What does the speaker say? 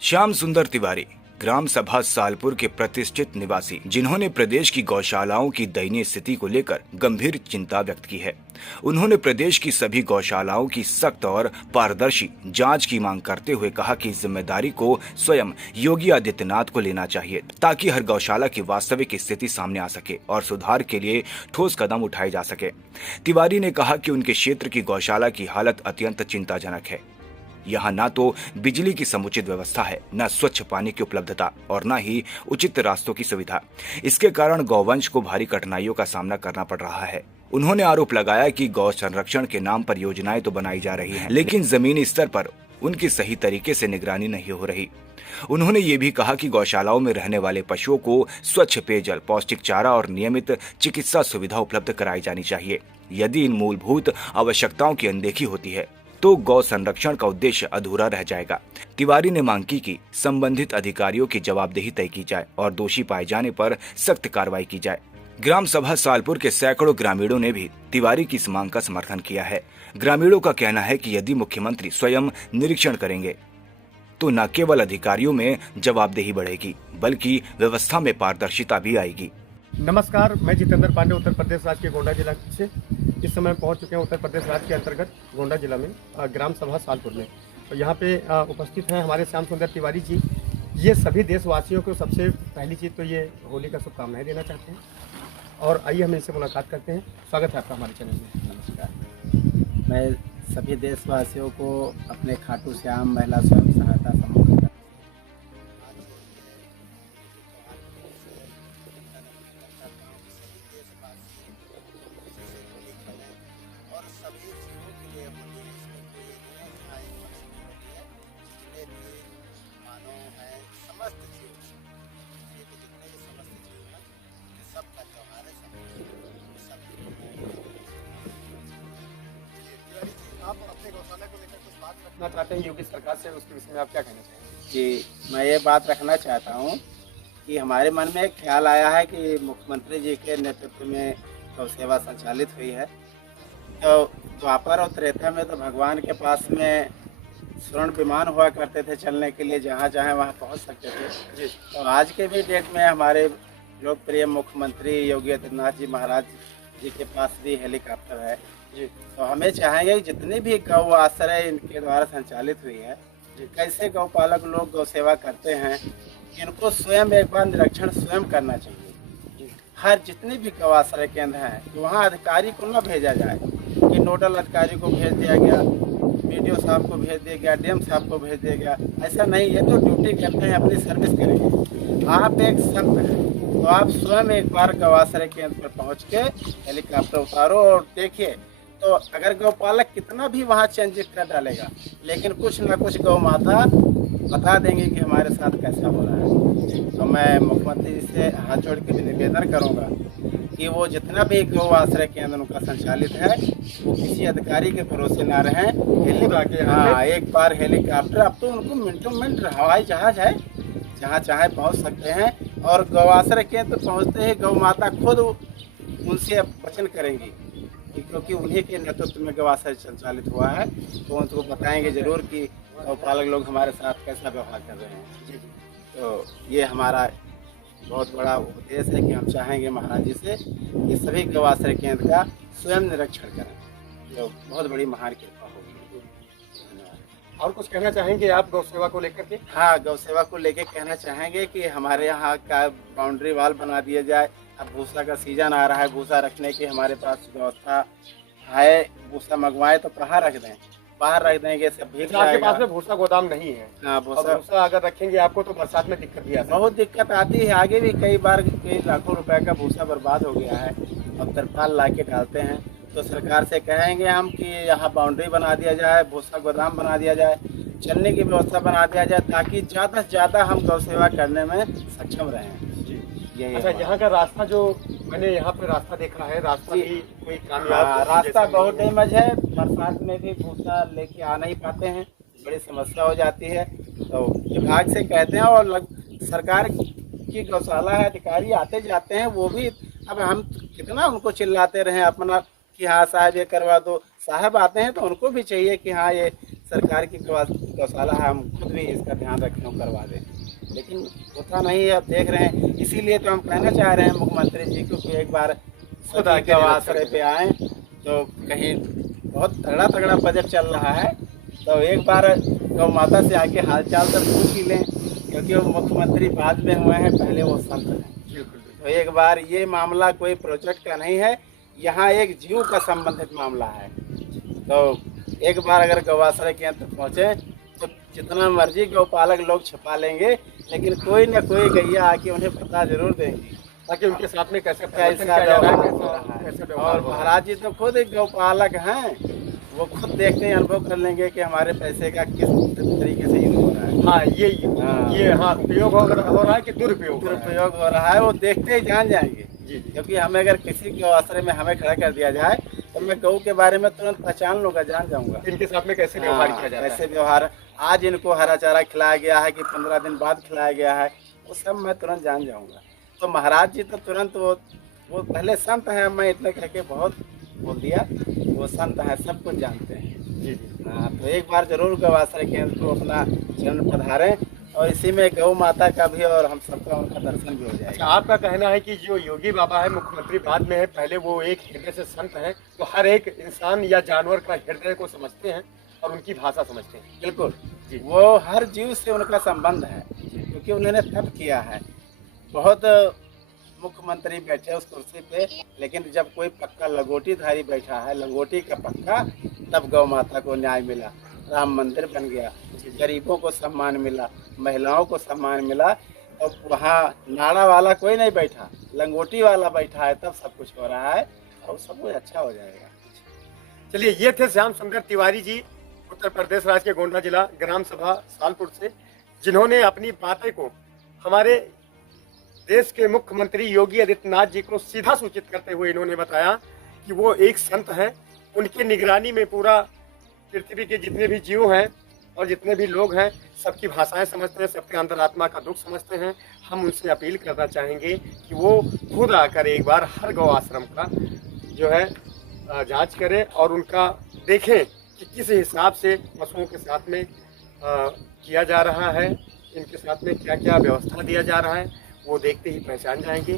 श्याम सुंदर तिवारी ग्राम सभा सालपुर के प्रतिष्ठित निवासी, जिन्होंने प्रदेश की गौशालाओं की दयनीय स्थिति को लेकर गंभीर चिंता व्यक्त की है। उन्होंने प्रदेश की सभी गौशालाओं की सख्त और पारदर्शी जांच की मांग करते हुए कहा कि इस जिम्मेदारी को स्वयं योगी आदित्यनाथ को लेना चाहिए, ताकि हर गौशाला की वास्तविक स्थिति सामने आ सके और सुधार के लिए ठोस कदम उठाए जा सके। तिवारी ने कहा कि उनके क्षेत्र की गौशाला की हालत अत्यंत चिंताजनक है। यहाँ न तो बिजली की समुचित व्यवस्था है, न स्वच्छ पानी की उपलब्धता और न ही उचित रास्तों की सुविधा। इसके कारण गौवंश को भारी कठिनाइयों का सामना करना पड़ रहा है। उन्होंने आरोप लगाया कि गौ संरक्षण के नाम पर योजनाएं तो बनाई जा रही हैं, लेकिन जमीनी स्तर पर उनकी सही तरीके से निगरानी नहीं हो रही। उन्होंने ये भी कहा कि गौशालाओं में रहने वाले पशुओं को स्वच्छ पेयजल, पौष्टिक चारा और नियमित चिकित्सा सुविधा उपलब्ध कराई जानी चाहिए। यदि इन मूलभूत आवश्यकताओं की अनदेखी होती है तो गौ संरक्षण का उद्देश्य अधूरा रह जाएगा। तिवारी ने मांग की कि संबंधित अधिकारियों की जवाबदेही तय की जाए और दोषी पाए जाने पर सख्त कार्रवाई की जाए। ग्राम सभा सालपुर के सैकड़ों ग्रामीणों ने भी तिवारी की इस मांग का समर्थन किया है। ग्रामीणों का कहना है कि यदि मुख्यमंत्री स्वयं निरीक्षण करेंगे तो न केवल अधिकारियों में जवाबदेही बढ़ेगी, बल्कि व्यवस्था में पारदर्शिता भी आएगी। नमस्कार, मैं जितेंद्र पांडे उत्तर प्रदेश राज्य के गोंडा जिला से इस समय पहुंच चुके हैं उत्तर प्रदेश राज्य के अंतर्गत गोंडा जिला में ग्राम सभा सालपुर में। तो यहाँ पे उपस्थित हैं हमारे श्याम सुंदर तिवारी जी। ये सभी देशवासियों को सबसे पहली चीज़ तो ये होली का शुभकामनाएं देना चाहते हैं और आइए हम इनसे मुलाकात करते हैं। स्वागत है आपका हमारे चैनल में। नमस्कार, मैं सभी देशवासियों को अपने खाटू श्याम महिला स्वयं सहायता समूह आप अपने गौशाला को लेकर कुछ बात रखना चाहते हैं योगी सरकार से, उसके विषय में आप क्या कहना चाहेंगे? जी, मैं ये बात रखना चाहता हूँ कि हमारे मन में एक ख्याल आया है कि मुख्यमंत्री जी के नेतृत्व में गौ सेवा संचालित हुई है। तो द्वापर और त्रेता में तो भगवान के पास में स्वर्ण विमान हुआ करते थे चलने के लिए, जहाँ चाहे वहाँ पहुँच सकते थे। तो आज के भी डेट में हमारे लोकप्रिय मुख्यमंत्री योगी आदित्यनाथ जी महाराज जी के पास भी हेलीकॉप्टर है जी। तो हमें चाहेंगे कि जितनी भी गौ आश्रय इनके द्वारा संचालित हुई है, कैसे गौपालक लोग गौ सेवा करते हैं, इनको स्वयं एक बार निरीक्षण स्वयं करना चाहिए। हर जितने भी गौ आश्रय केंद्र हैं वहाँ अधिकारी को न भेजा जाए कि नोडल अधिकारी को भेज दिया गया, BDO साहब को भेज दिया गया, DM साहब को भेज दिया गया। ऐसा नहीं, ये तो ड्यूटी करते हैं, अपनी सर्विस करेंगे। आप एक संत हैं तो आप स्वयं एक बार गौ आश्रय केंद्र पर पहुँच के हेलीकॉप्टर उतारो और देखिए। तो अगर गौपालक कितना भी वहाँ चेंज कर डालेगा, लेकिन कुछ ना कुछ गौ माता बता देंगे कि हमारे साथ कैसा हो रहा है। तो मैं मुख्यमंत्री जी से हाथ जोड़ के भी निवेदन करूँगा कि वो जितना भी गौ आश्रय केंद्र उनका संचालित है वो किसी अधिकारी के भरोसे ना रहें। हाँ, एक बार हेलीकॉप्टर, अब तो उनको मिनटों मिनट हवाई जहाज है, जहाँ चाहे पहुँच सकते हैं। और गौ आश्रय केंद्र पहुँचते ही गौ माता खुद उनसे वचन करेंगी, क्योंकि उन्हीं के नेतृत्व में गौ आश्रय संचालित हुआ है। तो उनको बताएंगे जरूर कि गौपालक लोग हमारे साथ कैसा व्यवहार कर रहे हैं। तो ये हमारा बहुत बड़ा उद्देश्य है कि हम चाहेंगे महाराज जी से कि सभी गौ आश्रय केंद्र का स्वयं निरीक्षण करें, तो बहुत बड़ी महान कृपा होगी। और कुछ कहना चाहेंगे आप गौ सेवा को लेकर के? हाँ, गौ सेवा को लेकर कहना चाहेंगे कि हमारे यहाँ का बाउंड्री वाल बना दिया जाए। अब भूसा का सीजन आ रहा है, भूसा रखने की हमारे पास व्यवस्था है। भूसा मंगवाए तो कहाँ रख दें, बाहर रख देंगे, सब भीग जाएगा। आपके पास में भूसा गोदाम नहीं है? हाँ, भूसा अगर रखेंगे आपको तो बरसात में दिक्कत भी आती है। बहुत दिक्कत आती है। आगे भी कई बार कई लाखों रुपए का भूसा बर्बाद हो गया है। अब तरपाल ला के डालते हैं। तो सरकार से कहेंगे हम कि यहाँ बाउंड्री बना दिया जाए, भूसा गोदाम बना दिया जाए, चलने की व्यवस्था बना दिया जाए, ताकि ज़्यादा से ज़्यादा हम गौ सेवा करने में सक्षम रहें। अच्छा, यहाँ का रास्ता जो मैंने यहाँ पे रास्ता देखा है, रास्ता भी कोई कामयाब? रास्ता बहुत डैमेज है। बरसात में भी भूसा लेके आ नहीं पाते हैं, बड़ी समस्या हो जाती है। तो विभाग से कहते हैं और सरकार की गौशाला है, अधिकारी आते जाते हैं, वो भी अब हम कितना उनको चिल्लाते रहे अपना कि हाँ साहब ये करवा दो। साहब आते हैं तो उनको भी चाहिए कि हाँ ये सरकार की गौशाला है हम खुद भी इसका ध्यान रखें और करवा दें, लेकिन होता नहीं है। अब देख रहे हैं, इसीलिए तो हम कहना चाह रहे हैं मुख्यमंत्री जी को कि एक बार खुद आके आश्रय पे आएँ। तो कहीं बहुत तगड़ा बजट चल रहा है, तो एक बार गौ माता से आके हालचाल तो पूछ ही लें, क्योंकि वो मुख्यमंत्री बाद में हुए हैं, पहले वो संत हैं। तो एक बार ये मामला कोई प्रोजेक्ट का नहीं है, यहाँ एक जीव का संबंधित मामला है। तो एक बार अगर गौआश्रय के अंत पहुँचे तो जितना मर्जी गौपालक लोग छुपा लेंगे, लेकिन कोई न कोई गैया आके उन्हें पता जरूर देंगी, ताकि उनके साथ में कैसे और महाराज जी तो खुद एक गौपालक हैं, वो खुद देखते हैं, अनुभव कर लेंगे कि हमारे पैसे का किस तरीके से यूज हो रहा है। हाँ ये उपयोग हो रहा है कि दुरुपयोग हो रहा है, वो देखते ही जान जाएंगे। जी। क्योंकि हमें अगर किसी के आश्रय में हमें खड़ा कर दिया जाए तो मैं गौ के बारे में तुरंत पहचान लूँगा, जान जाऊँगा इनके साथ में कैसे व्यवहार किया जाता है। कैसे व्यवहार, आज इनको हरा चारा खिलाया गया है कि 15 दिन बाद खिलाया गया है, वो सब मैं तुरंत जान जाऊँगा। तो महाराज जी तो तुरंत वो पहले संत हैं, मैं इतना कह के बहुत बोल दिया, वो संत हैं, सब कुछ जानते हैं। जी। हाँ, तो एक बार जरूर गौआश्रय केंद्र को अपना चरण पधारें, और इसी में गौ माता का भी और हम सबका उनका दर्शन भी हो जाएगा। अच्छा, आपका कहना है कि जो योगी बाबा है, मुख्यमंत्री बाद में है, पहले वो एक हृदय से संत हैं, तो हर एक इंसान या जानवर का हृदय को समझते हैं और उनकी भाषा समझते हैं। बिल्कुल जी। वो हर जीव से उनका संबंध है, क्योंकि उन्होंने तप किया है। बहुत मुख्यमंत्री बैठे उस कुर्सी पे, लेकिन जब कोई पक्का लंगोटीधारी बैठा है, लंगोटी का पक्का, तब गौ माता को न्याय मिला, राम मंदिर बन गया, गरीबों को सम्मान मिला, महिलाओं को सम्मान मिला। और वहाँ नाड़ा वाला कोई नहीं बैठा, लंगोटी वाला बैठा है, तब सब कुछ हो रहा है और सब कुछ अच्छा हो जाएगा। चलिए, ये थे श्याम सुंदर तिवारी जी, उत्तर प्रदेश राज्य के गोंडा जिला ग्राम सभा सालपुर से, जिन्होंने अपनी बातें को हमारे देश के मुख्यमंत्री योगी आदित्यनाथ जी को सीधा सूचित करते हुए इन्होंने बताया कि वो एक संत हैं, उनकी निगरानी में पूरा पृथ्वी के जितने भी जीव हैं और जितने भी लोग हैं, सबकी भाषाएं समझते हैं, सबके अंतरात्मा का दुख समझते हैं। हम उनसे अपील करना चाहेंगे कि वो खुद आकर एक बार हर गौ आश्रम का जो है जांच करें और उनका देखें कि किस हिसाब से पशुओं के साथ में किया जा रहा है, इनके साथ में क्या क्या व्यवस्था दिया जा रहा है, वो देखते ही पहचान जाएंगे।